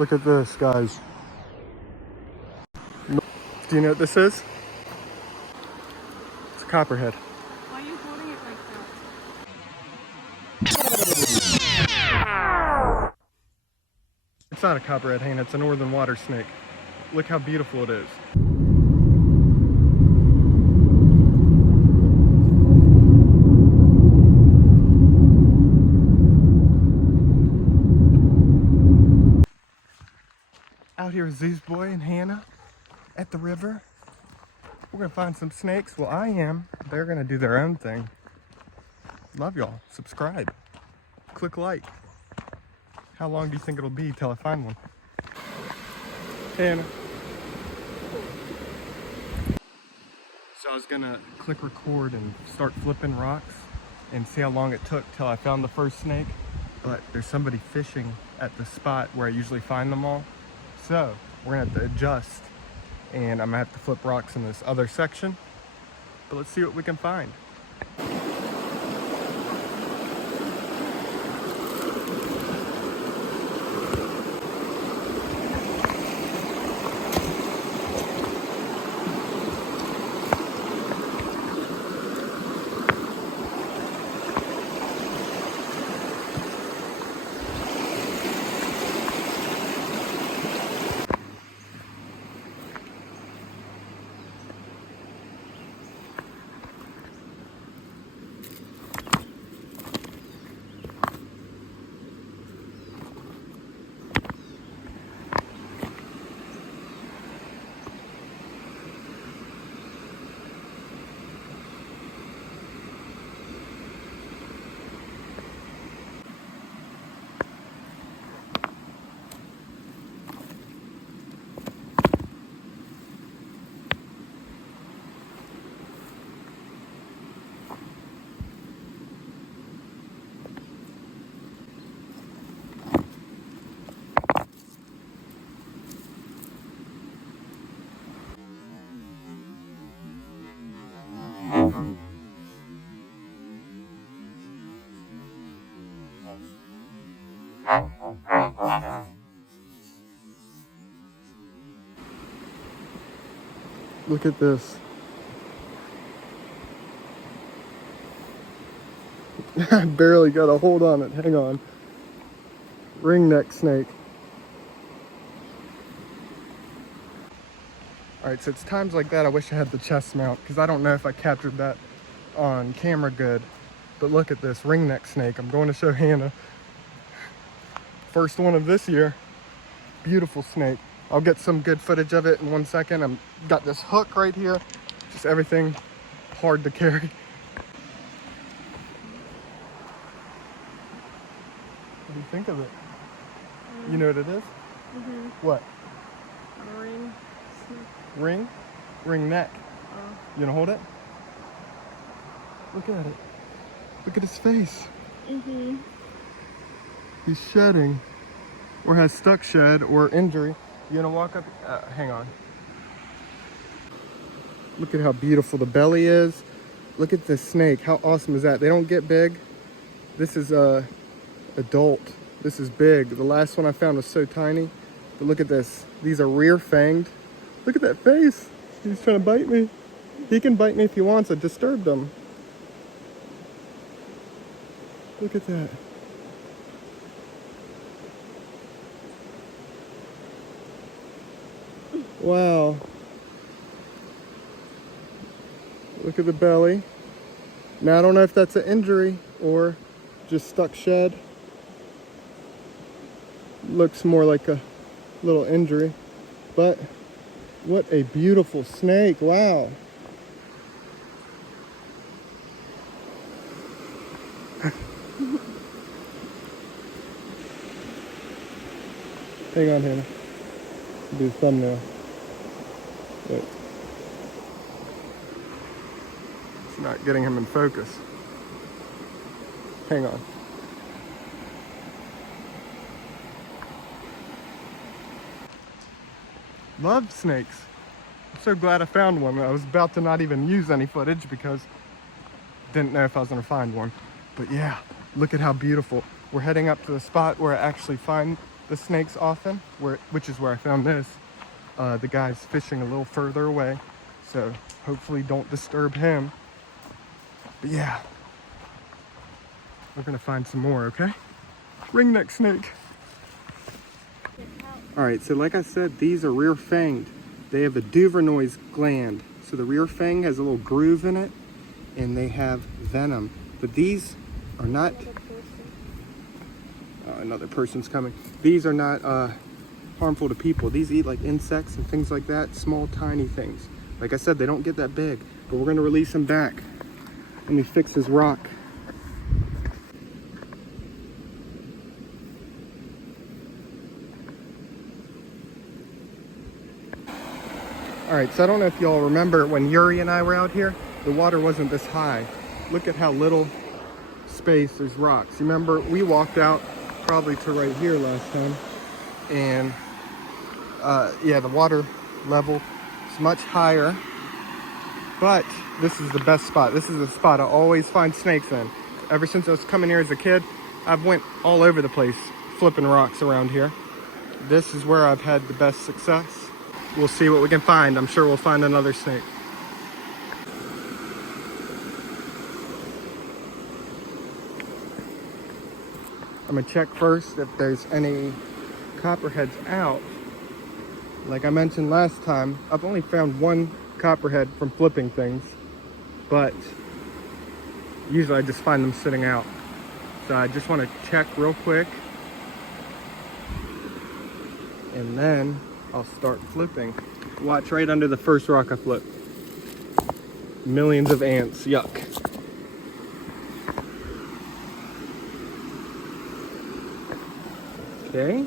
Look at this, guys. Do you know what this is? It's a copperhead. Why are you holding it like that? It's not a copperhead, Hannah. It's a northern water snake. Look how beautiful it is. Out here is Zeus Boy and Hannah at the river. We're gonna find some snakes. Well, I am. They're gonna do their own thing. Love y'all. Subscribe. Click like. How long do you think it'll be till I find one? Hannah. So I was gonna click record and start flipping rocks and see how long it took till I found the first snake. But there's somebody fishing at the spot where I usually find them all. So we're gonna have to adjust and I'm gonna have to flip rocks in this other section. But let's see what we can find. Look at this. I barely got a hold on it. Hang on. Ringneck snake. Alright, so it's times like that I wish I had the chest mount because I don't know if I captured that on camera good. But look at this ringneck snake. I'm going to show Hannah. First one of this year. Beautiful snake. I'll get some good footage of it in 1 second. I've got this hook right here. Just everything hard to carry. What do you think of it? You know what it is? Mm-hmm. What? A ring snake. Ring? Ring neck. You gonna hold it? Look at it. Look at his face. Mm-hmm. He's shedding. Or has stuck shed or injury. You gonna walk up? Hang on. Look at how beautiful the belly is. Look at this snake. How awesome is that? They don't get big. This is adult. This is big. The last one I found was so tiny. But look at this. These are rear fanged. Look at that face. He's trying to bite me. He can bite me if he wants. I disturbed him. Look at that. Wow. Look at the belly. Now I don't know if that's an injury or just stuck shed. Looks more like a little injury. But what a beautiful snake. Wow. Hang on, Hannah. Do a thumbnail. Wait. It's not getting him in focus. Hang on. Love snakes. I'm so glad I found one. I was about to not even use any footage because I didn't know if I was going to find one. But yeah, look at how beautiful. We're heading up to the spot where I actually find the snakes often, which is where I found this. The guy's fishing a little further away, so hopefully don't disturb him. But yeah, we're gonna find some more, okay? Ringneck snake. All right, so like I said, these are rear fanged. They have a Duvernoy's gland. So the rear fang has a little groove in it, and they have venom. But these are not, another person's coming. These are not harmful to people. These eat like insects and things like that, small, tiny things. Like I said, they don't get that big, but we're gonna release him back. Let me fix his rock. All right, so I don't know if y'all remember when Yuri and I were out here, the water wasn't this high. Look at how little space there's rocks. You remember we walked out probably to right here last time, and yeah, the water level is much higher, but this is the best spot. This is the spot I always find snakes in. Ever since I was coming here as a kid, I've went all over the place flipping rocks around here. This is where I've had the best success. We'll see what we can find. I'm sure we'll find another snake. I'm gonna check first if there's any copperheads out. Like I mentioned last time, I've only found one copperhead from flipping things, but usually I just find them sitting out. So I just want to check real quick, and then I'll start flipping. Watch right under the first rock I flip. Millions of ants, yuck. Okay.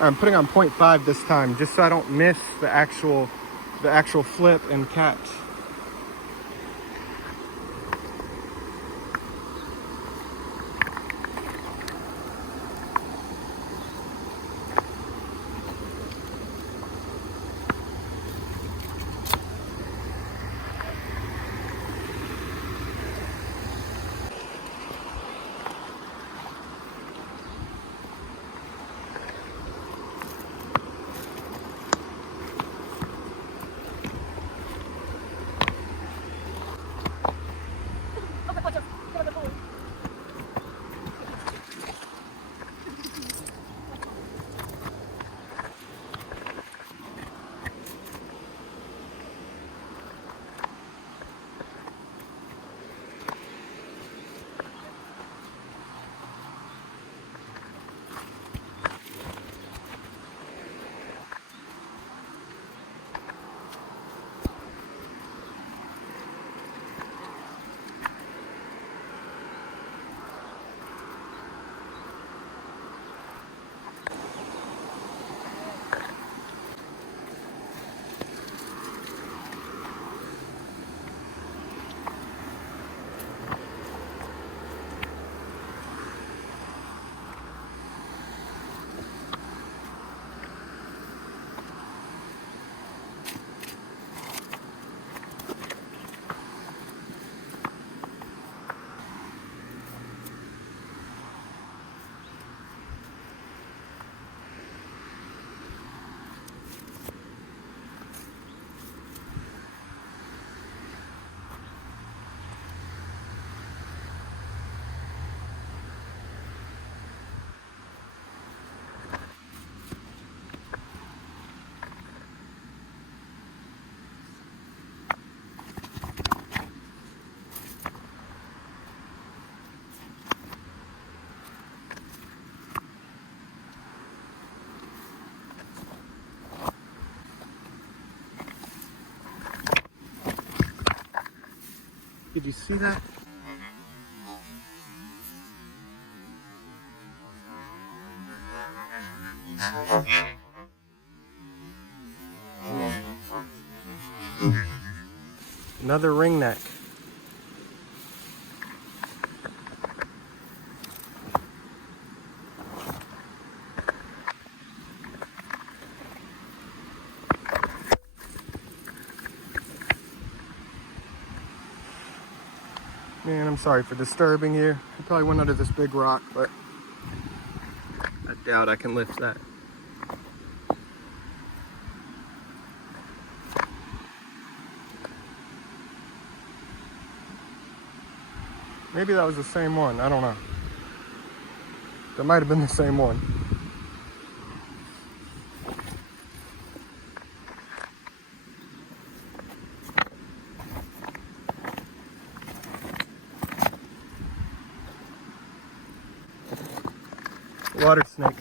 I'm putting on 0.5 this time, just so I don't miss the actual flip and catch. Did you see that? Another ringneck. Man, I'm sorry for disturbing you. I probably went under this big rock, but I doubt I can lift that. Maybe that was the same one. I don't know. That might have been the same one. Water snake.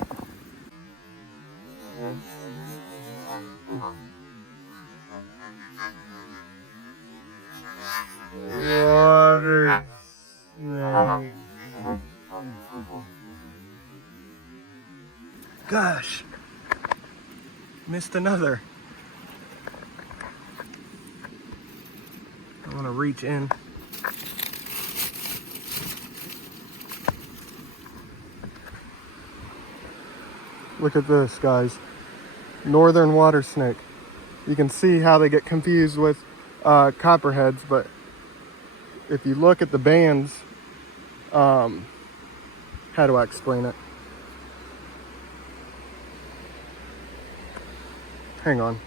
Water snake. Gosh, missed another. I want to reach in. Look at this, guys. Northern water snake. You can see how they get confused with copperheads, but if you look at the bands, how do I explain it? Hang on.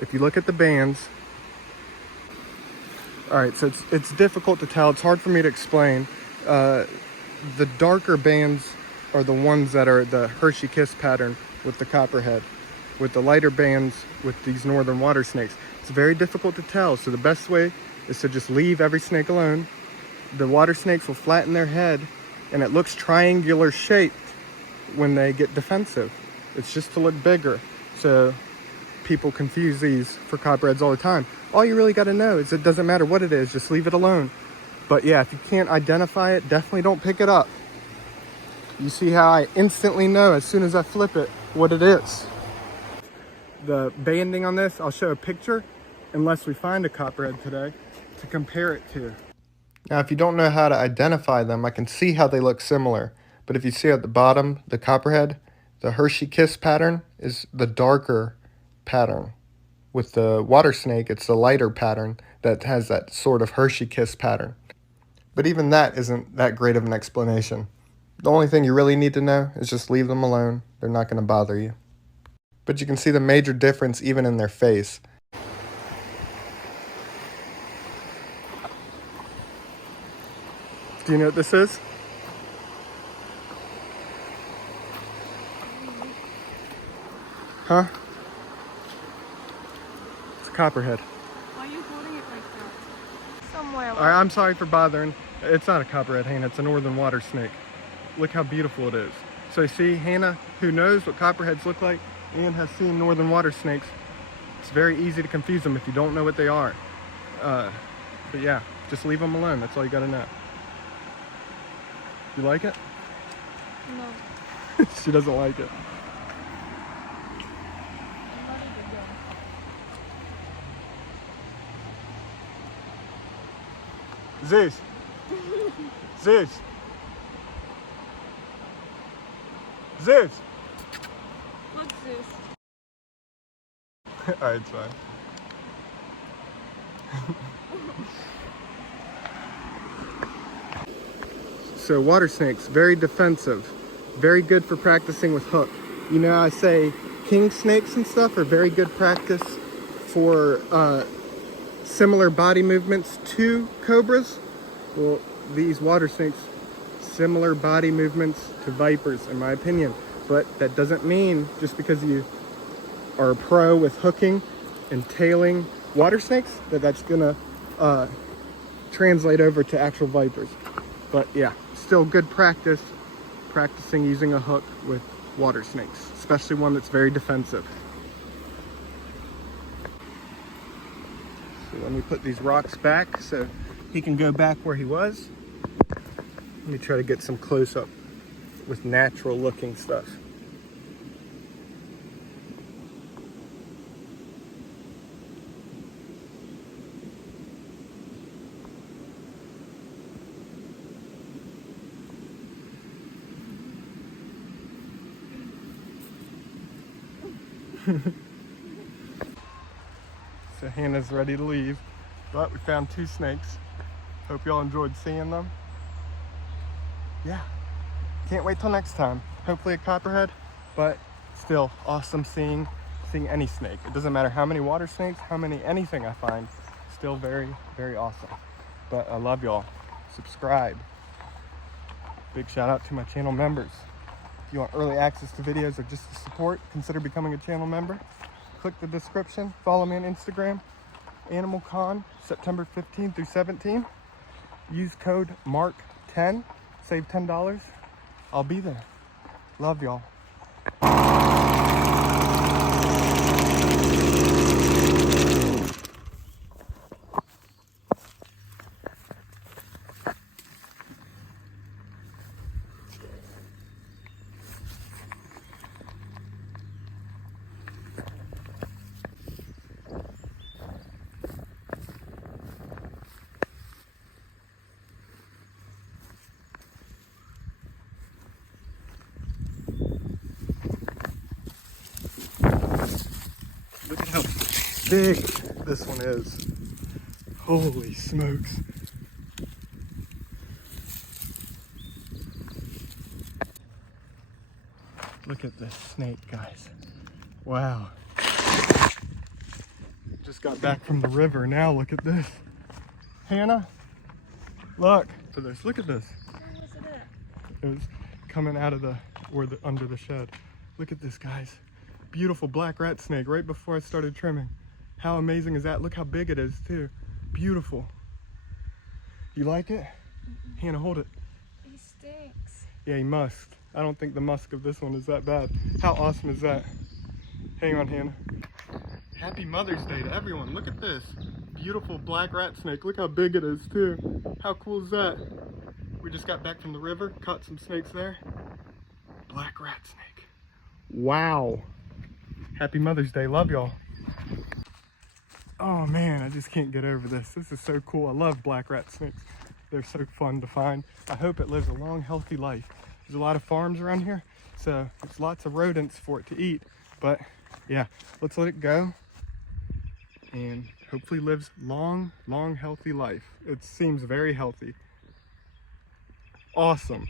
If you look at the bands, all right, so it's difficult to tell. It's hard for me to explain. The darker bands are the ones that are the Hershey Kiss pattern with the copperhead, with the lighter bands with these northern water snakes. It's very difficult to tell, so the best way is to just leave every snake alone. The water snakes will flatten their head, and it looks triangular shaped when they get defensive. It's just to look bigger. So people confuse these for copperheads all the time. All you really got to know is it doesn't matter what it is, just leave it alone. But yeah, if you can't identify it, definitely don't pick it up. You see how I instantly know as soon as I flip it what it is. The banding on this, I'll show a picture, unless we find a copperhead today, to compare it to. Now, if you don't know how to identify them, I can see how they look similar. But if you see at the bottom, the copperhead, the Hershey Kiss pattern is the darker pattern. With the water snake, it's the lighter pattern that has that sort of Hershey Kiss pattern. But even that isn't that great of an explanation. The only thing you really need to know is just leave them alone. They're not going to bother you. But you can see the major difference even in their face. Do you know what this is? Huh? It's a copperhead. Why are you holding it like that? Somewhere. All right, I'm sorry for bothering. It's not a copperhead, Hannah. It's a northern water snake. Look how beautiful it is. So see, Hannah, who knows what copperheads look like and has seen northern water snakes, it's very easy to confuse them if you don't know what they are. But yeah, just leave them alone. That's all you got to know. You like it? No. She doesn't like it. Zeus. Zeus. Zeus. Look, Zeus. Alright, it's fine. So water snakes, very defensive, very good for practicing with hook. You know, I say king snakes and stuff are very good practice for similar body movements to cobras. Well, these water snakes, similar body movements to vipers, in my opinion. But that doesn't mean just because you are a pro with hooking and tailing water snakes that that's gonna translate over to actual vipers. But yeah, still good practice practicing using a hook with water snakes, especially one that's very defensive. So let me put these rocks back so he can go back where he was. Let me try to get some close up with natural looking stuff. So Hannah's ready to leave, but we found 2 snakes. Hope y'all enjoyed seeing them. Yeah, can't wait till next time. Hopefully a copperhead, but still awesome seeing any snake. It doesn't matter how many water snakes, anything I find, still very, very awesome. But I love y'all. Subscribe. Big shout out to my channel members. If you want early access to videos or just to support, consider becoming a channel member. Click the description, follow me on Instagram, AnimalCon, September 15 through 17. Use code MARK10, save $10. I'll be there. Love y'all. Look at how big this one is. Holy smokes. Look at this snake, guys. Wow. Just got back from the river. Now look at this. Hannah, look for this. Look at this. Where was it at? It was coming out of under the shed. Look at this, guys. Beautiful black rat snake right before I started trimming. How amazing is that? Look how big it is too. Beautiful. You like it? Hannah, hold it. He stinks. Yeah, he must. I don't think the musk of this one is that bad. How awesome is that? Hang on, Hannah. Happy Mother's Day to everyone. Look at this. Beautiful black rat snake. Look how big it is too. How cool is that? We just got back from the river, caught some snakes there. Black rat snake. Wow. Happy Mother's Day. Love y'all. Oh man, I just can't get over this. This is so cool. I love black rat snakes. They're so fun to find. I hope it lives a long, healthy life. There's a lot of farms around here, so there's lots of rodents for it to eat. But yeah, let's let it go and hopefully lives long, long, healthy life. It seems very healthy. Awesome.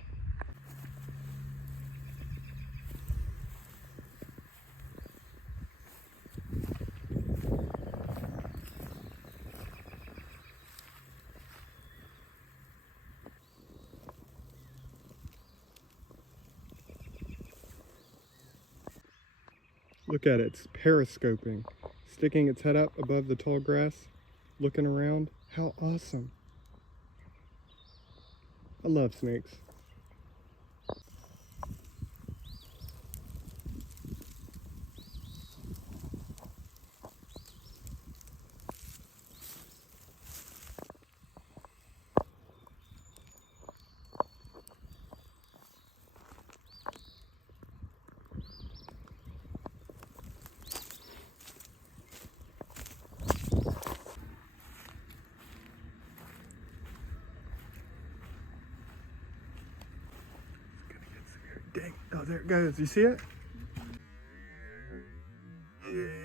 Look at it, it's periscoping, sticking its head up above the tall grass, looking around. How awesome. I love snakes. Dang. Oh, there it goes. You see it? Yeah.